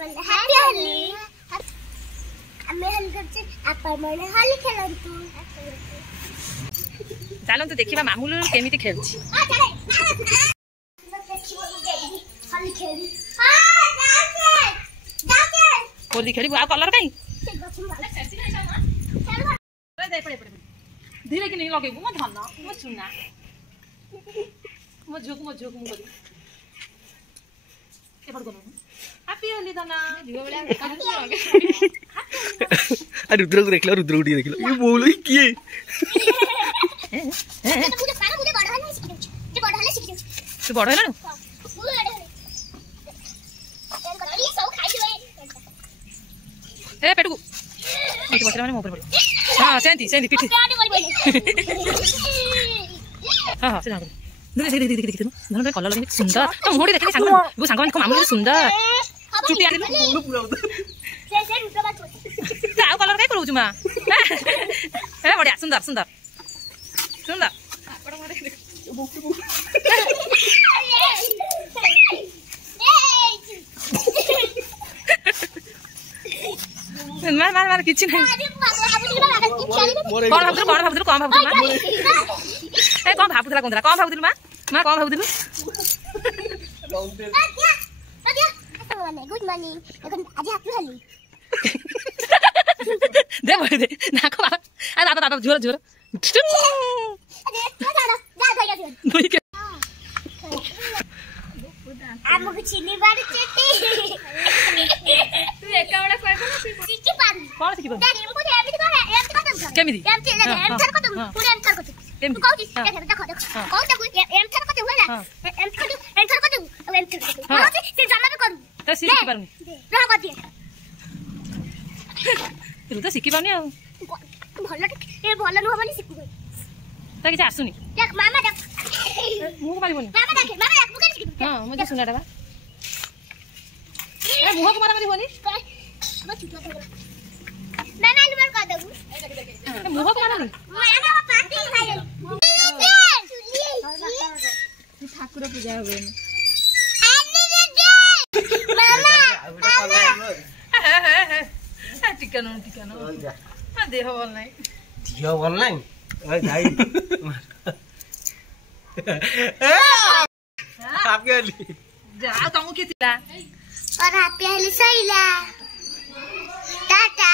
Happy Holi ଆମେ ହଲି କରୁଛେ ଆପଣମାନେ ହଲି ଖେଳନ୍ତୁ। ଚାଲନ୍ତୁ ଦେଖିବା ମାମୁଲୁ କେମିତି ଖେଳୁଛି। ହୋଲି ଖେଳିବୁ ଆଉ କଲର କାଇଁ ଧୀରେ କି ନେଇ ଲଗେଇବୁ ମୋ ଧନ ମୋ ଚୁନା ମୋ ଝିଅକୁ ମୁଁ କରିବି ଏପଟ କଲୁ हैप्पी होली धना झियो बेला आ रुद्र को देख लो रुद्र को देख लो ये बोलो ही किए मुझे बड़ा हले सीख दे जे बड़ा हले सीख दे तू बड़ हेलानु ये सब खाइ दिए ए पेटू एठी बसला माने मोबाइल पड़ हां सेंती पिठी हां से ना देख धन कलर लगे सुंदर तो मोड़ी देख सांग वो सांग को मामूली सुंदर चुटी आदि बोलो पूरा से रुद्र बात आ कलर काय करू जुमा ए बढ़िया सुंदर सुंदर सुंदर आपण मारे मार किछि नहीं कौन भाबुल मां ए कौन भाबुला कोंदरा कौन भाबुल मां कौन भाबुल गुड मॉर्निंग এখন আজ হ্যাপি হোলি दे बोल दे ना को आ दादा जोर जोर अरे दादा जा गया दुई के আমগো চিনি বাড়ি চেটি তুই একা বড় কইব না তুই চিচি পারি কোন শিখিব দেখি মু কোতে এমতি করে এমতি কথা কেমিদি এমতি এমতি কথা পুরো এমতি কথা তুই কইছি দেখো কোটা কই এমতি কথা হইলা এমতি কথা এমতি কথা এমতি কথা হচ্ছে সে জামা বে করু তো শিখি পারুনি রহ কর দিয়ে তু তো শিখি পারনি আর ভাল এ ভাল নহ বলি শিখু তা কিছু আসুনি দেখ মামা দেখ মুখ মারিবনি মামা দেখ মুখ শিখু हां मुझे सुनाटा बा ए मुह को मारा मारी होनी मैं छुटा था नाना लुबर कर दबू मुह को मारा नहीं मामा पार्टी खाई ठाकुर पूजा होवे मामा टिकानो देह बोल नहीं दियो बोल नहीं ओए जाई हैप्पी होली जा तुमको के थिला और हैप्पी होली सैला टाटा।